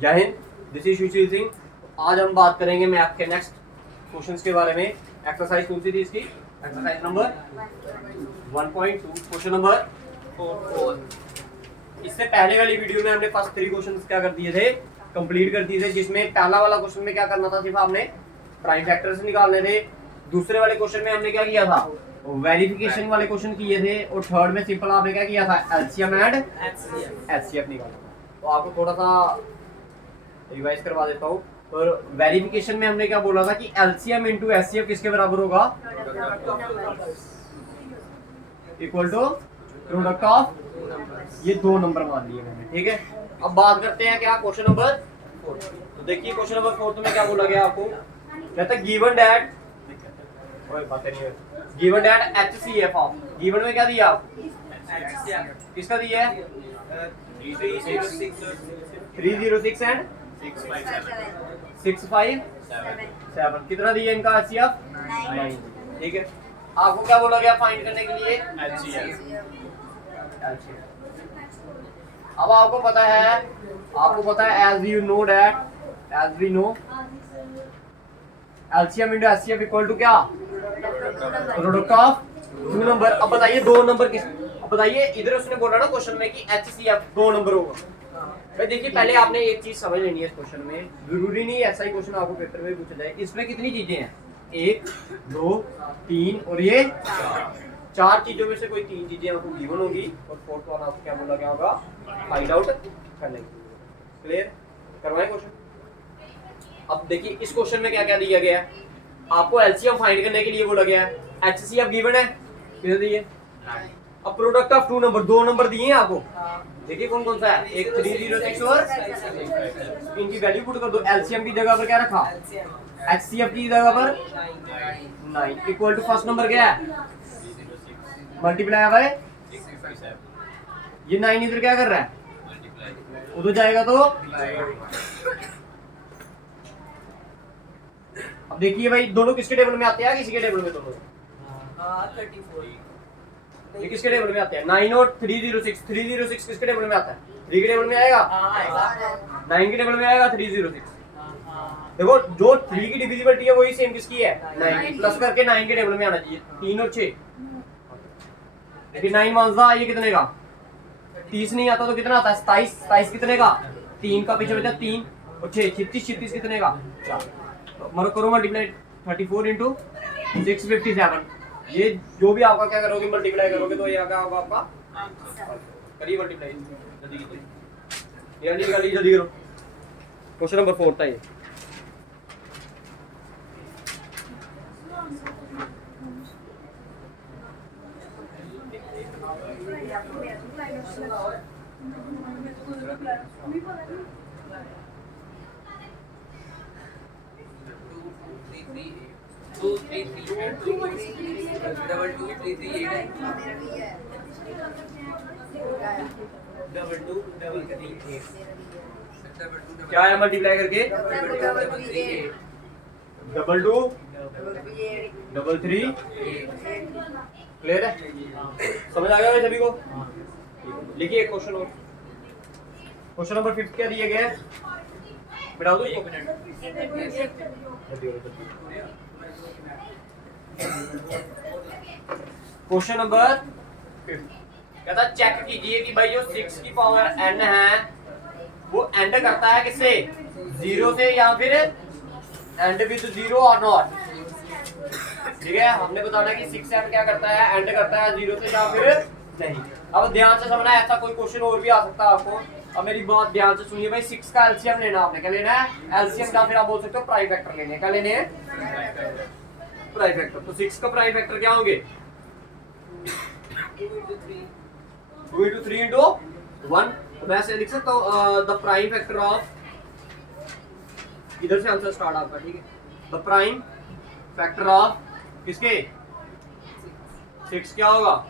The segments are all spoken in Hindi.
जय हिंद, दिस इज सुशील सिंह। आज हम बात करेंगे मैथ के नेक्स्ट क्वेश्चंस के बारे में। एक्सरसाइज कौन सी थी इसकी? Exercise number 1.2, question number 4। इससे पहले वाली वीडियो में हमने फर्स्ट 3 क्वेश्चंस क्या कर दिए थे, कंप्लीट कर दिए थे, जिसमें पहला वाला क्वेश्चन में क्या करना था, सिर्फ आपने प्राइम फैक्टर्स निकालने थे। दूसरे वाले क्वेश्चन में हमने क्या किया था, वेरिफिकेशन वाले क्वेश्चन किए थे, और थर्ड में सिंपल आपने क्या किया था, एलसीएम एंड एचसीएफ निकाला। तो आपको थोड़ा सा रिवाइज करवा देता हूँ। और वेरिफिकेशन में हमने क्या बोला था कि एलसीएम इंटू एचसीएफ किसके बराबर होगा, इक्वल टू प्रोडक्ट ऑफ ये 2 नंबर मान लिए मैंने, ठीक है। अब बात करते हैं क्या, क्वेश्चन नंबर 4। तो देखिए क्वेश्चन नंबर 4 में क्या बोला गया आपको, कहता है गिवन दैट, ओए बातें नहीं है, given that HCF of, given में क्या दिया आपको, किसका दिया है, 306 एंड 657, कितना दिया इनका एचसीएफ, 9, ठीक है। आपको क्या बोला गया फाइंड करने के लिए, एचसीएफ। अब आपको पता है as you know that, as we know LCM into HCF equal to क्या, प्रोडक्ट ऑफ 2 नंबर। अब बताइए 2 नंबर किस, अब बताइए इधर उसने बोला ना क्वेश्चन में कि एचसीएफ 2 नंबर होगा। भाई देखिए पहले आपने एक चीज समझ लेनी है इस क्वेश्चन में, जरूरी नहीं ऐसा ही क्वेश्चन आपको पेपर में पूछा जाए। इसमें कितनी चीजें हैं, 1 2 3 और ये 4 चीजों में से कोई 3 चीजें आपको गिवन होगी, और फोर्थ वन आपको क्या बोला गया होगा, फाइंड आउट करने। क्लियर करवाएं क्वेश्चन। अब देखिए इस क्वेश्चन में क्या क्या दिया गया है, आपको एलसीएम फाइंड करने के लिए बोला गया है, एचसीएफ गिवन है, कितने दिए, अब प्रोडक्ट ऑफ 2 नंबर, 2 नंबर दिए हैं आपको। देखिए कौन कौन सा है, एक 306 और इनकी वैल्यू पुट कर दो। एलसीएम की जगह पर क्या रखा, एचसीएफ की जगह पर 9 इक्वल टू फर्स्ट नंबर क्या है, मल्टीप्लाई बाय, ये 9 इधर क्या कर रहा है, उधर जाएगा तो। अब देखिए भाई दोनों किसके टेबल में आते हैं, किसी के टेबल में, दोनों 34 ये किसके टेबल में आते हैं, 9 और 306 किसके टेबल में आता है, 3 के टेबल में आएगा, 9 के टेबल में आएगा 306। देखो जो 3 की डिविजिबिलिटी है वही सेम किसकी है, 9 की, प्लस करके 9 के टेबल में आना चाहिए। 3 और 6, लेकिन 9 मानसा ये कितने का, 30 नहीं आता तो कितना आता है, 27 कितने का, 3 का पीछे बचा 3 और 6 36 कितने का, 4। मरो करो मल्टीप्लाई, 34 इंटू 657, ये जो भी आपका क्या करोगे मल्टीप्लाई करोगे तो ये क्या होगा आपका, करिए मल्टीप्लाई जल्दी कीजिए, ये निकालिए जल्दी करो। क्वेश्चन नंबर 4 था ये। क्या है मल्टीप्लाई करके, 22 33। क्लियर है, समझ आ गया भाई सभी को। लिखिए क्वेश्चन और, क्वेश्चन नंबर 5 क्या दिया गया है, बिठाओ दो इसको। क्वेश्चन नंबर 5 कहता चेक कीजिए कि भाई जो 6 की पावर n है वो एंड करता है किससे, 0 से, या फिर एंड विद 0 और नॉट। ठीक है, हमने बताना कि 6 एंड क्या करता है, एंड करता है 0 से या फिर नहीं। अब ध्यान से समझना, ऐसा कोई क्वेश्चन और भी आ सकता है आपको। अब मेरी बात ध्यान से सुनिए भाई, 6 का एलसीएम लेना, आपने क्या लेना है, एलसीएम, या फिर आप बोल सकते हो प्राइम फैक्टर लेने हैं। क्या लेने हैं, प्राइम फैक्टर। तो 6 का प्राइम फैक्टर क्या होंगे, 2 into 3 into 1। तो मैं ऐसे लिख सकता हूँ द प्राइम फैक्टर ऑफ, इधर से आंसर स्टार्ट आपका, ठीक है। द प्राइम फैक्टर ऑफ किसके, 6 क्या होगा,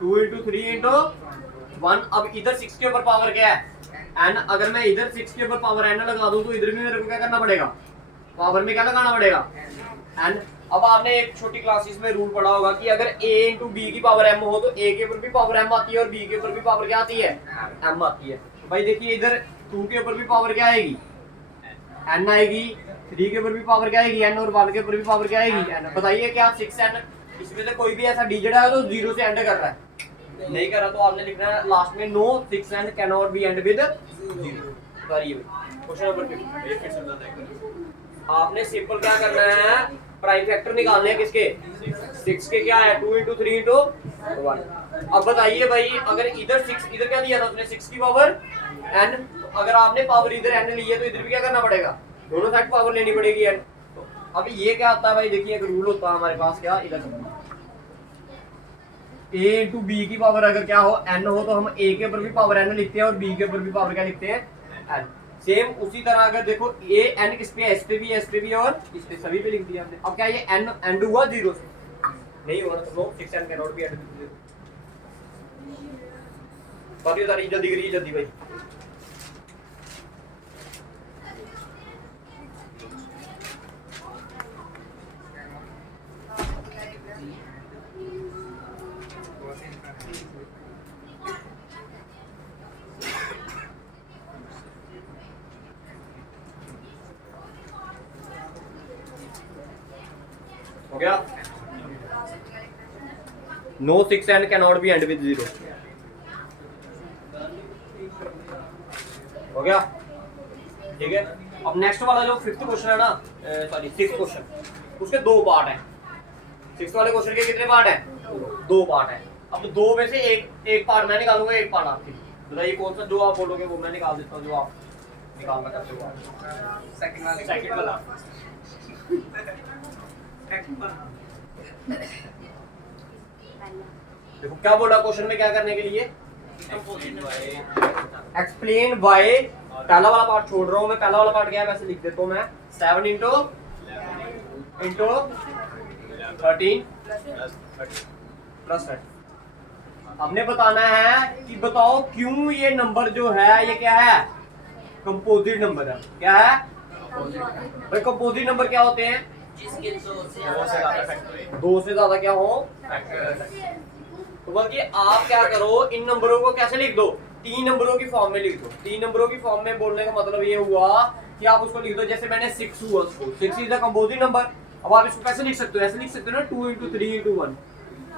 2 into 3 into 1। अब इधर 6 के ऊपर पावर क्या है, n। अगर मैं इधर 6 के ऊपर पावर n लगा दूं तो इधर भी मेरे को क्या करना पड़ेगा, पावर में क्या लगाना पड़ेगा, n। अब आपने एक छोटी क्लासेस में रूल पढ़ा होगा कि अगर a इंटू बी की पावर m हो तो a के ऊपर भी पावर m आती है और b के ऊपर भी पावर क्या आती है, m आती है। तो भाई देखिए इधर 2 के ऊपर भी पावर क्या आएगी, n आएगी। 3 के ऊपर भी पावर क्या आएगी, n, और 1 के ऊपर भी पावर क्या आएगी, n। बताइए क्या 6n इसमें से कोई भी ऐसा डिजिट है तो 0 से एंड कर रहा है, नहीं कर रहा तो आपने लिखना है लास्ट में no 6n can not be end with 0। बताइए क्वेश्चन नंबर 5 आपने सिंपल क्या करना है, प्राइम फैक्टर निकालने हैं किसके, 6 के। क्या है 2 × 3 × 1। अब बताइए भाई अगर इधर 6 इधर क्या दिया था उसने 6 की पावर n, तो अगर आपने पावर इधर n ली है तो इधर भी क्या करना पड़ेगा, दोनों साइड पावर लेनी पड़ेगी n। तो अब ये क्या आता है भाई, देखिए एक रूल होता है हमारे पास, क्या इधर a × b की पावर अगर क्या हो n हो तो हम a के ऊपर भी पावर n लिखते हैं और b के ऊपर भी पावर क्या लिखते हैं, n। सेम उसी तरह अगर देखो a n किस पे है, s पे भी और इस पे, सभी पे लिख दिया हमने। अब क्या ये n एंड हुआ 0 से, नहीं हुआ तो no 6n can not be end with 0। बाकी सारी जल्दी करिए जल्दी भाई। हो गया, no 6n can not be end with 0। हो गया, ठीक है। अब नेक्स्ट वाला जो 5th क्वेश्चन है ना, सॉरी 6th क्वेश्चन, उसके 2 पार्ट हैं। 6th वाले क्वेश्चन के कितने पार्ट हैं, 2 पार्ट हैं। अब 2 में से एक पार्ट मैं निकालूंगा, एक पार्ट आपकी। बताइए कौन सा, जो आप बोलोगे वो मैं निकाल देता हूँ, जो आप निकालना चाहते हो। सेकंड वाला देखो क्या बोला क्वेश्चन में, क्या करने के लिए, एक्सप्लेन वाई। पहला वाला पार्ट छोड़ रहा हूं मैं, पहला वाला पार्ट क्या है वैसे लिख देता हूं मैं, 7 × 13 प्लस 30। हमने बताना है कि बताओ क्यों ये नंबर जो है ये क्या है, कंपोजिट नंबर है। क्या है भाई, कंपोजिट नंबर क्या होते हैं, जिसके 2 से ज्यादा क्या हो फैक्टर। तो बल्कि आप क्या करो, इन नंबरों को कैसे लिख दो, 3 नंबरों की फॉर्म में लिख दो। 3 नंबरों की फॉर्म में बोलने का मतलब ये हुआ कि आप उसको लिख दो, जैसे मैंने 6 हुआ, 6 इज द कंपोजिट नंबर। अब आप इसको कैसे लिख सकते हो, ऐसे लिख सकते हो ना, 2 × 3 × 1।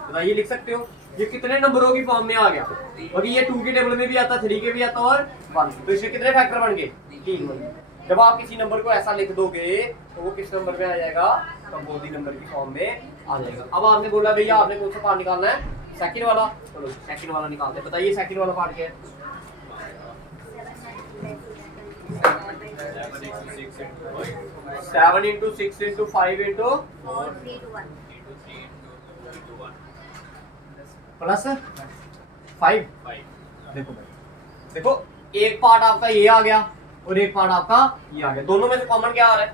बताइए लिख सकते हो, ये कितने नंबरों की फॉर्म में आ गया, क्योंकि ये 2 के टेबल में भी आता, 3 के भी आता और 1, तो इसके कितने फैक्टर बन गए, 3 बन गए। जब आप किसी नंबर को ऐसा लिख दोगे तो वो किस नंबर में आ जाएगा, कंपोजिट नंबर की फॉर्म में आ जाएगा। अब आपने बोला भैया आपने कौन सा पार्ट निकालना है, सेकंड वाला, चलो सेकंड वाला निकालते हैं। बताइए सेकंड वाला पार्ट क्या है, 7 × 6 × 5 × प्लस 5। देखो भाई, देखो एक पार्ट आपका ये आ गया और एक पार्ट आपका ये आ गया, दोनों में से कॉमन क्या आ रहा है,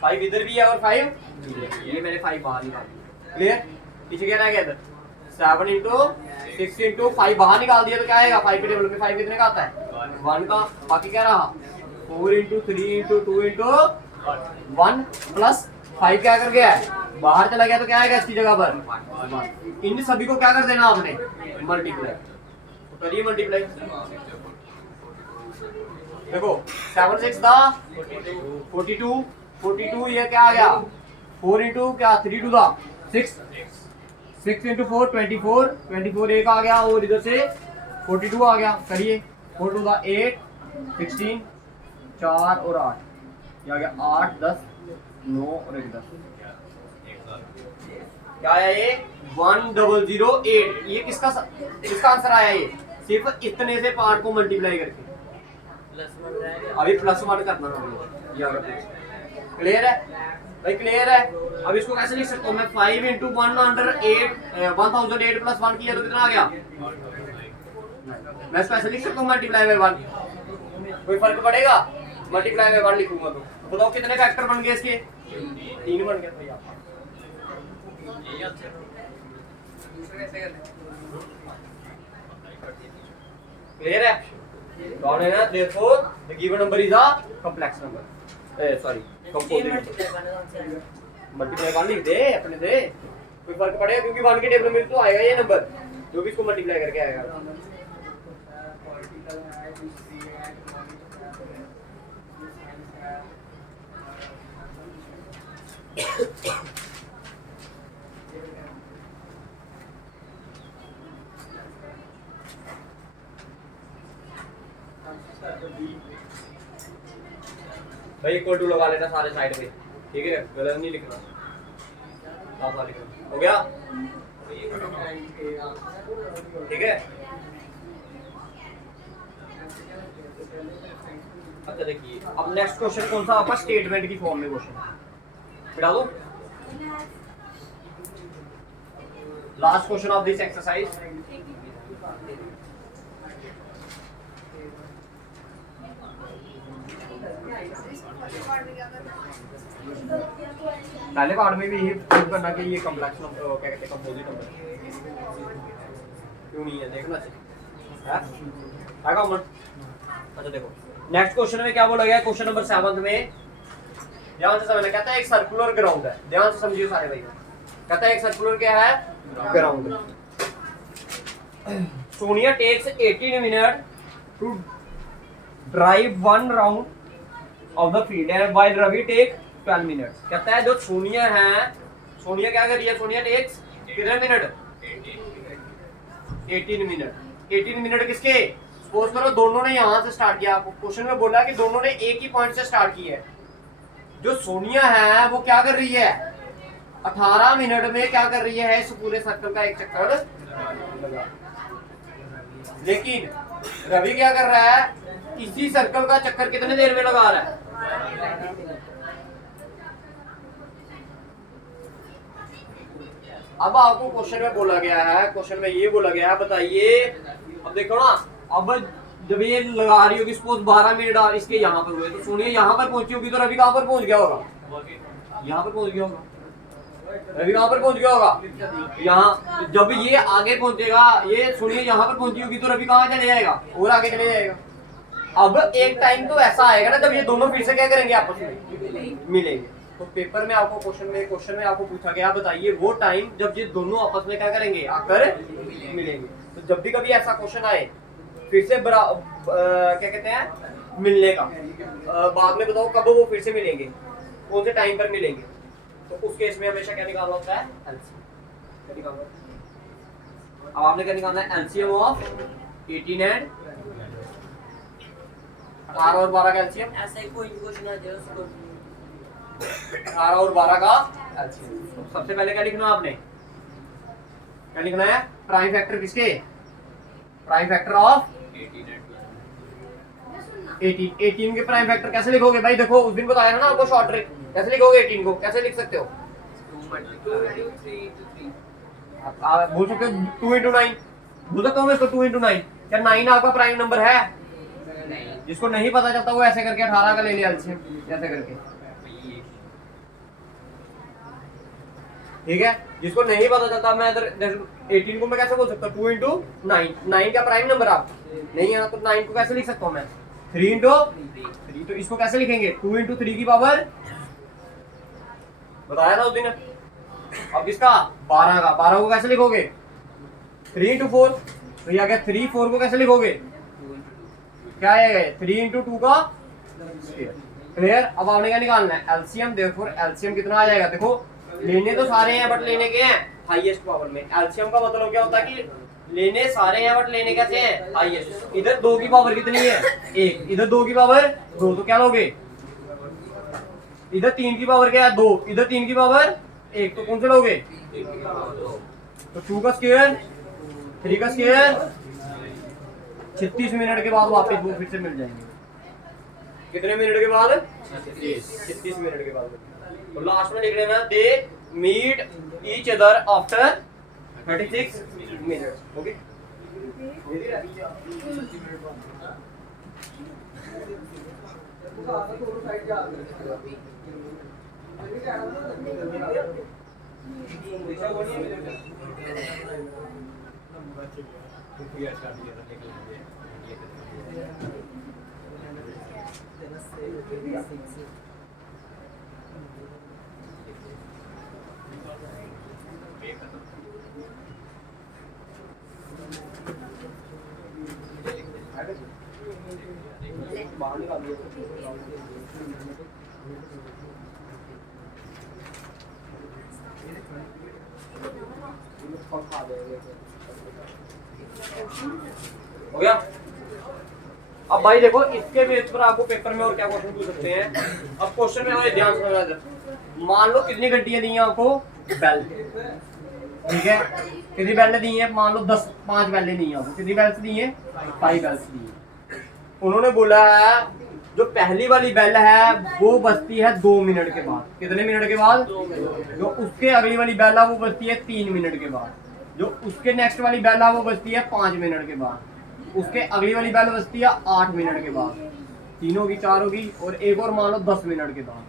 5 इधर भी है और 5 ये मैंने 5 बाहर निकाल दिया। क्लियर, पीछे क्या रह गया इधर, 7 × 6 × 5 बाहर निकाल दिया तो क्या आएगा, 5 के टेबल में 5 कितने का आता है, 1 का। बाकी क्या रहा, 4 × 3 × 2 × 1 प्लस 5 क्या कर गया है, बाहर चला गया तो क्या आएगा इसकी जगह पर। इन सभी को क्या कर देना आपने, मल्टीप्लाई। तो करिए मल्टीप्लाई। देखो 7 6 दा 42, 42 ये क्या आ गया, 4 × क्या 3 2 दा 6, 6 × 4 24, 24 एक आ गया और इधर से 42 आ गया। करिए 4 2 दा 8, 16, 4 और 8 ये आ गया, 8 10 9 और 1 10। क्या आया ये 1008। ये किसका आंसर आया, ये सिर्फ इतने से पार्ट को मल्टीप्लाई करके, अभी +1 करना है। क्लियर है भाई, क्लियर है। अब इसको कैसे लिख सकता हूँ मैं, 5 × 1008 + 1 किया तो कितना आ गया, मैं इसको ऐसे लिख सकता हूँ मल्टीप्लाई बाय 1, कोई फर्क पड़ेगा, मल्टीप्लाई बाय 1 लिखूंगा तो बताओ कितने फैक्टर बन गए इसके, 3 बन गए। भैया क्लियर है, कौन है ना, therefore the given number is a complex number, sorry composite number. Multiply 1 लिख दे अपने से, कोई फर्क पड़ेगा, क्योंकि 1 के टेबल में तो आएगा ये नंबर, जो भी इसको मल्टीप्लाई करके आएगा। भाई इक्वल टू लगा लेना सारे साइड पे, ठीक है, गलत नहीं लिखना, साफ लिखना। हो गया, ठीक है। अच्छा देखिए, अब नेक्स्ट क्वेश्चन कौन सा आपका, स्टेटमेंट की फॉर्म में क्वेश्चन बिठा दो। Last question of this exercise. पहले पार्ट में भी यही प्रूव करना कि ये कॉम्प्लेक्स नंबर, क्या कहते हैं, कंपोजिट नंबर क्यों नहीं है, देखना चाहिए है कॉमन। अच्छा देखो नेक्स्ट क्वेश्चन में क्या बोला गया है, क्वेश्चन नंबर 7 में ध्यान से समझना। कहता है एक सर्कुलर ग्राउंड है, ध्यान से समझिए सारे भाई। कहता है एक सर्कुलर क्या है, ground. Sonia takes 18 minute to drive 1 round of the field and while Ravi take 12 minutes. कहता है जो सोनिया है, सोनिया क्या कर रही है, सोनिया टेक्स कितने मिनट, 18 मिनट। 18 मिनट किसके, सपोज करो दोनों ने यहां से स्टार्ट किया, आपको क्वेश्चन में बोला कि दोनों ने एक ही पॉइंट से स्टार्ट किया है। जो सोनिया है वो क्या कर रही है, 18 मिनट में क्या कर रही है, इस पूरे सर्कल का एक चक्कर लगा। लेकिन रवि क्या कर रहा है, इसी सर्कल का चक्कर कितने देर में लगा रहा है। अब आपको क्वेश्चन में बोला गया है, क्वेश्चन में ये बोला गया है, बताइए। अब देखो ना, अब जब ये लगा रही होगी, सपोज 12 मिनट इसके यहाँ पर हुए, तो सोनिया यहाँ पर पहुंची होगी, तो रवि कहाँ पर पहुंच गया होगा, यहाँ पर पहुंच गया होगा। रवि कहाँ पर पहुंच गया होगा, यहाँ। जब ये आगे पहुंचेगा, ये सोनिया यहाँ पर पहुंची होगी, तो रवि कहाँ चले जाएगा, और आगे चले जाएगा। अब एक टाइम तो ऐसा आएगा ना जब ये दोनों फिर से क्या करेंगे, आपस में मिलेंगे। तो पेपर में आपको क्वेश्चन में आपको पूछा गया, बताइए वो टाइम जब ये दोनों आपस में क्या करेंगे, आकर मिलेंगे। तो जब भी कभी ऐसा क्वेश्चन आए, फिर से क्या कहते हैं, मिलने का, बाद में बताओ कब वो फिर से मिलेंगे, कौन से टाइम पर मिलेंगे, तो उस केस में हमेशा क्या निकालना होता है, एलसीएम। अब आपने क्या निकालना है, एलसीएम ऑफ 18 एंड 18 और 12 का एलसीएम। ऐसा ही कोई क्वेश्चन आ जाए उसको 18 और 12 का एलसीएम। सबसे पहले क्या लिखना है आपने, क्या लिखना है, प्राइम फैक्टर किसके, प्राइम फैक्टर ऑफ 18 के प्राइम फैक्टर कैसे लिखोगे भाई, देखो उस दिन बताया ना आपको शॉर्ट ट्रिक, कैसे लिखोगे 18 को, कैसे लिख सकते हो, आप बोल सकते हो 2 into 9, बोल सकता हूँ मैं इसको 2 into 9। क्या 9 आपका प्राइम नंबर है, जिसको नहीं पता चलता वो ऐसे करके 18 का ले लिया एलसीएम, ऐसे करके, ठीक है। जिसको नहीं पता चलता, मैं इधर 18 को मैं कैसे बोल सकता हूँ, 2 into 9, 9 का प्राइम नंबर आप नहीं है, तो 9 को कैसे लिख सकता हूँ मैं, 3 into 3, तो इसको कैसे लिखेंगे, 2 into 3 की पावर, बताया था उस दिन। अब किसका, 12 का, 12 को कैसे लिखोगे, 3 into 4, तो ये आ गया 3, 4 को कैसे लिखोगे, क्या है 3 into 2 का क्लियर। अब आपने क्या निकालना है, एलसीएम। देयरफॉर एलसीएम कितना आ जाएगा, देखो लेने तो सारे हैं बट लेने के हैं हाईएस्ट पावर में। एलसीएम का मतलब क्या होता है कि लेने सारे हैं बट लेने कैसे हैं, हाईएस्ट। इधर 2 की पावर कितनी है, 1, इधर 2 की पावर 2, तो क्या लोगे, इधर 3 की पावर क्या है, 2, इधर 3 की पावर 1, तो कौन से लोगे, तो 2 का स्क्वायर, 3 का स्क्वायर, 36 मिनट के बाद वापस वो फिर से मिल जाएंगे। कितने मिनट के बाद, 36 मिनट के बाद। तो लास्ट में लिख लेना, they meet each other after 36 minutes. Okay, बाहर निकाल दिया। हो गया। अब भाई देखो इसके बेस पर आपको पेपर में और क्या क्वेश्चन पूछ सकते हैं। अब क्वेश्चन में हमें ध्यान से समझना है। मान लो कितनी घंटियां दी हैं आपको, बेल, ठीक है, कितनी बेल दी है, मान लो 5 बेलें दी हैं आपको, कितनी बेल्स दी हैं, 5 बेल्स दी हैं। उन्होंने बोला है जो पहली वाली बेल है वो बजती है 2 मिनट के बाद, कितने मिनट के बाद, जो उसके अगली वाली बेल है वो बजती है 3 मिनट के बाद, जो उसके नेक्स्ट वाली बेल है वो बजती है 5 मिनट के बाद, उसके अगली वाली बेल बजती है 8 मिनट के बाद, 3 होगी 4 होगी, और एक और मान लो 10 मिनट के बाद,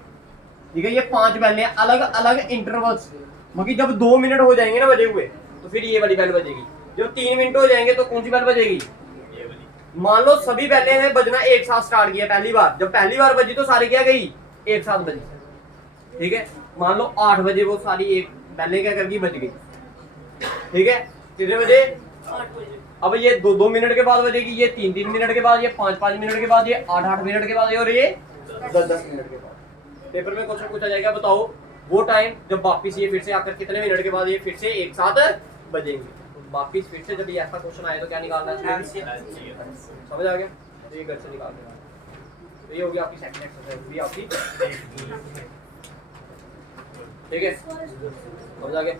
ठीक है। ये 5 बेलें अलग अलग इंटरवल्स, मतलब जब 2 मिनट हो जाएंगे ना बजे हुए तो फिर ये वाली बेल बजेगी, जब 3 मिनट हो जाएंगे तो कौन सी बेल बजेगी, मान लो सभी बेलें ने बजना एक साथ स्टार्ट किया पहली बार, जब पहली बार बजी तो सारी क्या गई, एक साथ बजी, ठीक है। मान लो 8 बजे वो सारी एक बेलें क्या कर गई, बज गई, ठीक है। कितने बजे, 8 बजे। अब ये 2 मिनट के बाद बजेगी, ये 3 मिनट के बाद, ये 5 मिनट के बाद, ये 8 मिनट के बाद, और ये 10 मिनट के बाद। पेपर में क्वेश्चन पूछा जाएगा, बताओ वो टाइम जब वापिस ये फिर से आकर कितने मिनट के बाद ये फिर से एक साथ बजेंगे। तो वापिस फिर से जब ये ऐसा क्वेश्चन आए तो क्या निकालना है, समझ आ गया, तो ये घर से निकाल देना। तो ये होगी आपकी सेकंड एक्सरसाइज भी आपकी, ठीक है, समझ आ गया।